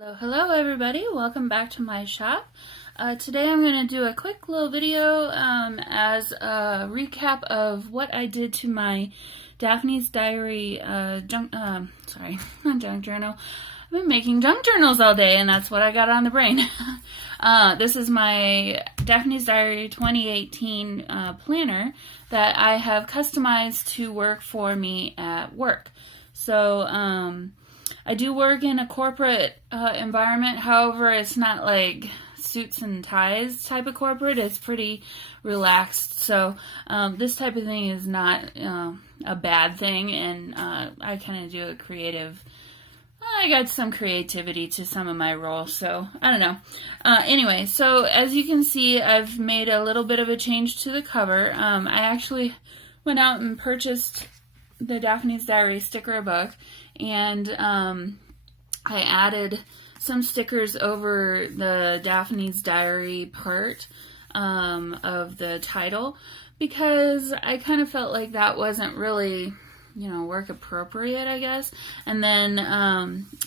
So hello everybody, welcome back to my shop. Today I'm going to do a quick little video as a recap of what I did to my Daphne's Diary not junk journal. I've been making junk journals all day and that's what I got on the brain. This is my Daphne's Diary 2018 planner that I have customized to work for me at work. So I do work in a corporate environment. However, it's not like suits and ties type of corporate. It's pretty relaxed. So this type of thing is not a bad thing. And I kind of do a creative. I got some creativity to some of my roles. So I don't know. Anyway, so as you can see, I've made a little bit of a change to the cover. I actually went out and purchased the Daphne's Diary sticker book, and I added some stickers over the Daphne's Diary part of the title because I kind of felt like that wasn't really, work appropriate, I guess. And then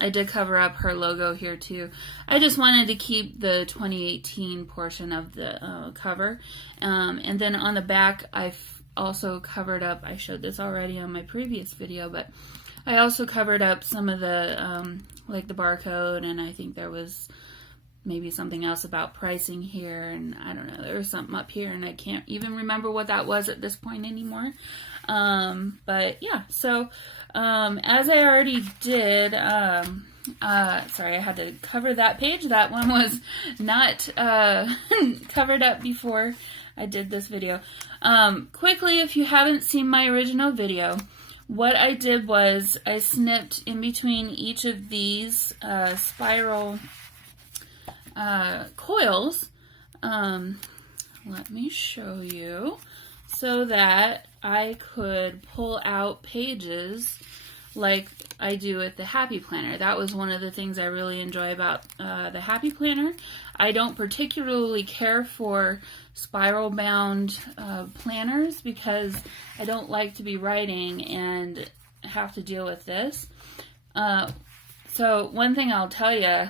I did cover up her logo here too. I just wanted to keep the 2018 portion of the cover. And then on the back, I've also covered up, I showed this already on my previous video, but I also covered up some of the, like the barcode, and I think there was maybe something else about pricing here, and I don't know, there was something up here, and I can't even remember what that was at this point anymore. But yeah, so as I already did, sorry, I had to cover that page. That one was not covered up before I did this video. Quickly, if you haven't seen my original video, what I did was I snipped in between each of these spiral coils. Let me show you, so that I could pull out pages like I do with the Happy Planner. That was one of the things I really enjoy about the Happy Planner. I don't particularly care for spiral bound planners because I don't like to be writing and have to deal with this. So one thing I'll tell you,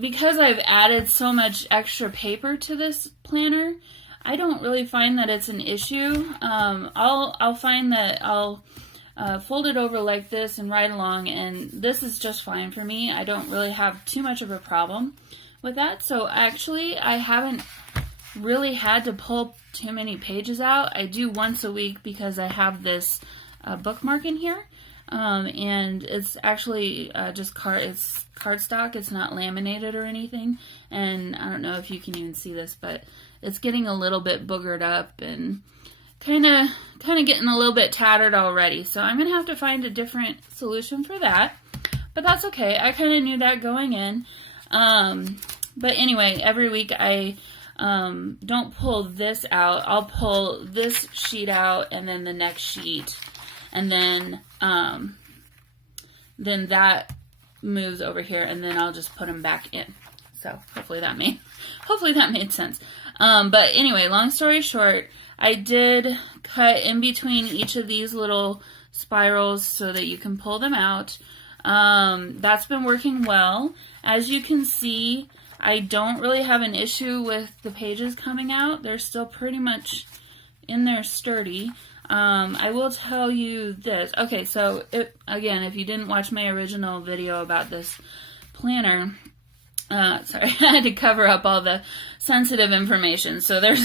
because I've added so much extra paper to this planner, I don't really find that it's an issue. I'll find that I'll fold it over like this and write along, and this is just fine for me. I don't really have too much of a problem with that. So actually, I haven't really had to pull too many pages out. I do once a week because I have this bookmark in here, and it's actually just it's cardstock. It's not laminated or anything, and I don't know if you can even see this, but it's getting a little bit boogered up and kind of getting a little bit tattered already. So I'm gonna have to find a different solution for that, but that's okay. I kind of knew that going in. But anyway, every week I don't pull this out. I'll pull this sheet out and then the next sheet, and then that moves over here, and then I'll just put them back in. So hopefully that made sense. But anyway, long story short, I did cut in between each of these little spirals so that you can pull them out. That's been working well. As you can see, I don't really have an issue with the pages coming out. They're still pretty much in there sturdy. I will tell you this. Okay, so again, if you didn't watch my original video about this planner, sorry, I had to cover up all the sensitive information. So there's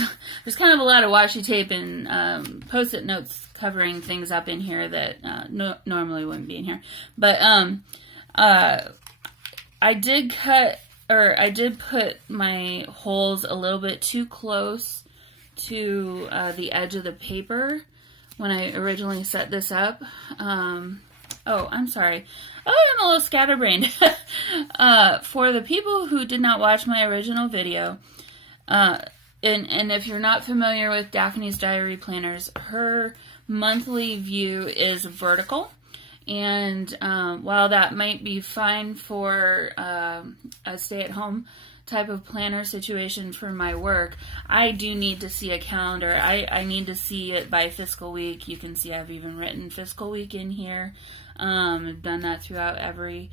kind of a lot of washi tape and post-it notes covering things up in here that normally wouldn't be in here. But I did put my holes a little bit too close to the edge of the paper when I originally set this up. Oh, I'm sorry. Oh, I'm a little scatterbrained. For the people who did not watch my original video, and if you're not familiar with Daphne's Diary planners, her monthly view is vertical. And while that might be fine for a stay-at-home type of planner situation for my work, I do need to see a calendar. I need to see it by fiscal week. You can see I've even written fiscal week in here. I've done that throughout every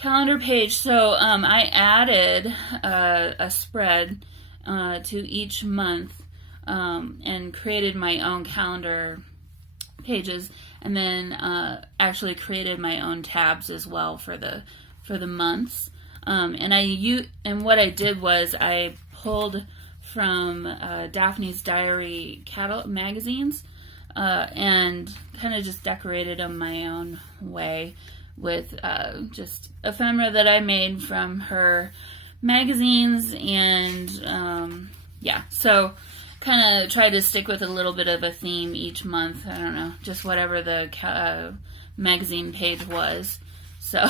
calendar page. So I added a spread to each month and created my own calendar pages, and then actually created my own tabs as well for the months. And what I did was I pulled from Daphne's Diary magazines and kind of just decorated them my own way with just ephemera that I made from her magazines, and yeah, so kind of try to stick with a little bit of a theme each month. I don't know, just whatever the magazine page was. So,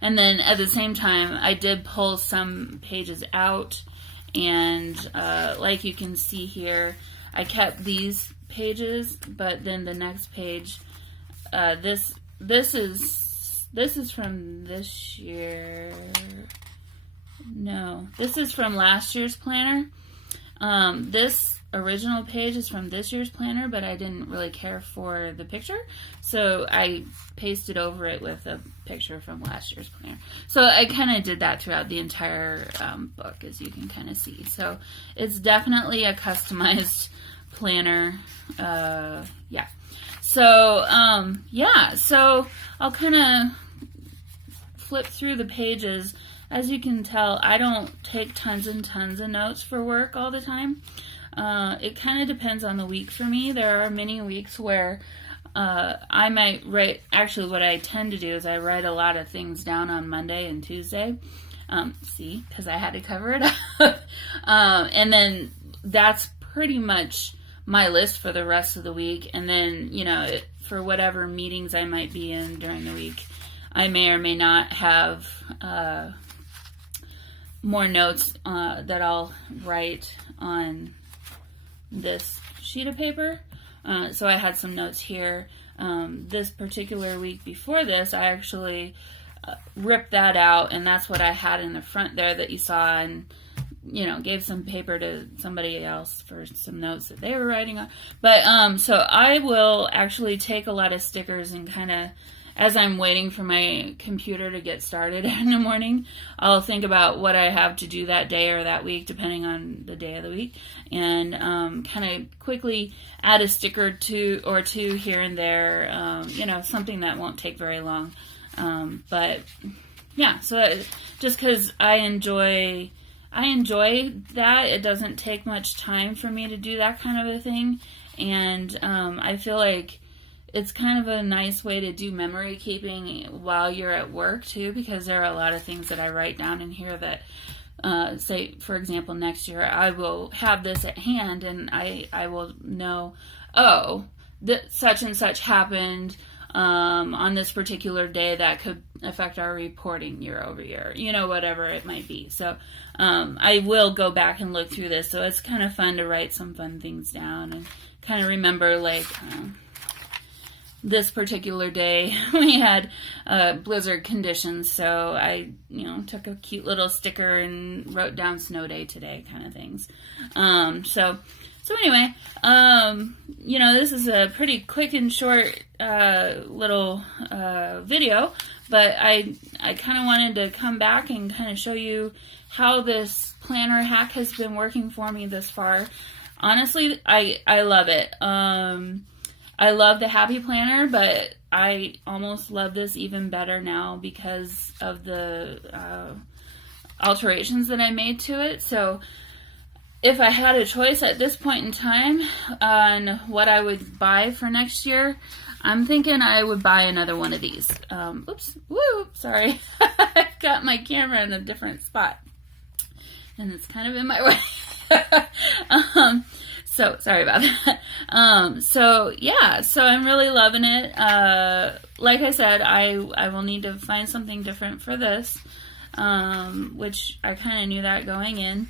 and then at the same time, I did pull some pages out, and like you can see here, I kept these pages, but then the next page, this is from this year. No, this is from last year's planner. This original page is from this year's planner, but I didn't really care for the picture, so I pasted over it with a picture from last year's planner. So I kind of did that throughout the entire book, as you can kind of see. So it's definitely a customized planner. Yeah. So yeah, so I'll kind of flip through the pages. As you can tell, I don't take tons and tons of notes for work all the time. It kind of depends on the week for me. There are many weeks where I might write, actually what I tend to do is I write a lot of things down on Monday and Tuesday. See, because I had to cover it up. And then that's pretty much my list for the rest of the week. And then, you know, for whatever meetings I might be in during the week, I may or may not have more notes that I'll write on this sheet of paper. So I had some notes here. This particular week before this, I actually ripped that out, and that's what I had in the front there that you saw, and you know, gave some paper to somebody else for some notes that they were writing on. But so I will actually take a lot of stickers and kind of, as I'm waiting for my computer to get started in the morning, I'll think about what I have to do that day or that week, depending on the day of the week, and kind of quickly add a sticker or two here and there, you know, something that won't take very long. But yeah, so just because I enjoy that, it doesn't take much time for me to do that kind of a thing, and I feel like it's kind of a nice way to do memory keeping while you're at work too, because there are a lot of things that I write down in here that, say, for example, next year I will have this at hand and I will know, oh, such and such happened on this particular day that could affect our reporting year over year, you know, whatever it might be. So I will go back and look through this, so it's kind of fun to write some fun things down and kind of remember, like, this particular day we had blizzard conditions, so I, you know, took a cute little sticker and wrote down snow day today, kind of things. So anyway, you know, this is a pretty quick and short little video, but I kind of wanted to come back and kind of show you how this planner hack has been working for me this far. Honestly, I love it. I love the Happy Planner, but I almost love this even better now because of the alterations that I made to it. So if I had a choice at this point in time on what I would buy for next year, I'm thinking I would buy another one of these. Oops, woo, sorry. I got my camera in a different spot, and it's kind of in my way. So sorry about that. So yeah, so I'm really loving it. Like I said, I will need to find something different for this, which I kind of knew that going in,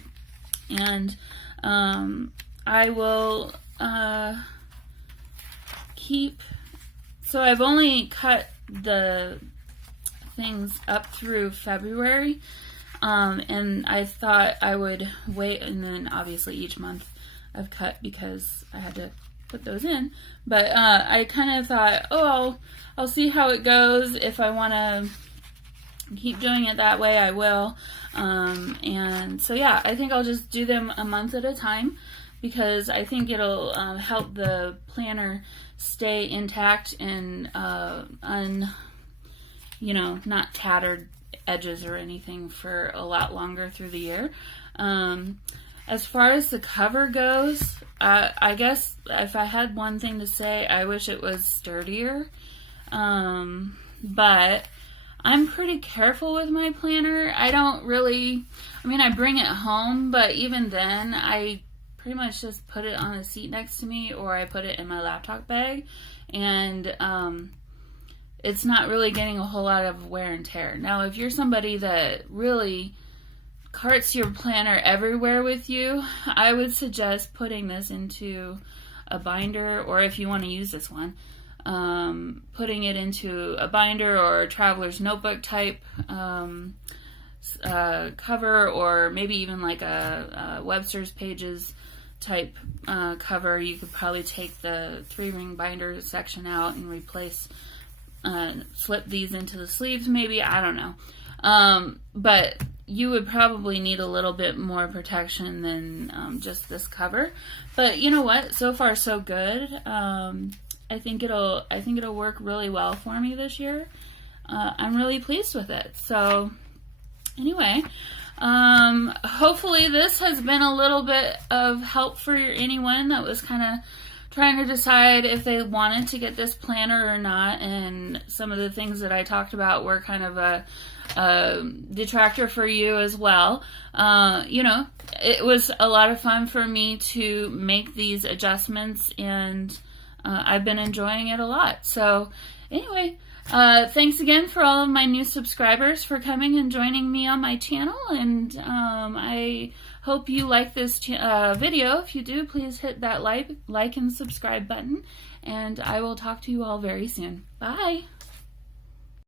and I will keep. So I've only cut the things up through February, and I thought I would wait, and then obviously each month I've cut because I had to put those in. But I kind of thought, oh, I'll see how it goes. If I want to keep doing it that way, I will. And so yeah, I think I'll just do them a month at a time, because I think it'll help the planner stay intact and not tattered edges or anything for a lot longer through the year. As far as the cover goes, I guess if I had one thing to say, I wish it was sturdier. But I'm pretty careful with my planner. I bring it home, but even then, I pretty much just put it on the seat next to me, or I put it in my laptop bag, and it's not really getting a whole lot of wear and tear. Now, if you're somebody that really carts your planner everywhere with you, I would suggest putting this into a binder, or if you want to use this one, putting it into a binder or a traveler's notebook type cover, or maybe even like a Webster's Pages type cover. You could probably take the 3-ring binder section out and replace, slip these into the sleeves maybe, I don't know. But you would probably need a little bit more protection than just this cover. But you know what? So far so good. I think it'll work really well for me this year. I'm really pleased with it. So anyway, hopefully this has been a little bit of help for anyone that was kind of trying to decide if they wanted to get this planner or not. And some of the things that I talked about were kind of a detractor for you as well. It was a lot of fun for me to make these adjustments, and I've been enjoying it a lot. So anyway, thanks again for all of my new subscribers for coming and joining me on my channel, and I hope you like this video. If you do, please hit that like and subscribe button, and I will talk to you all very soon. Bye!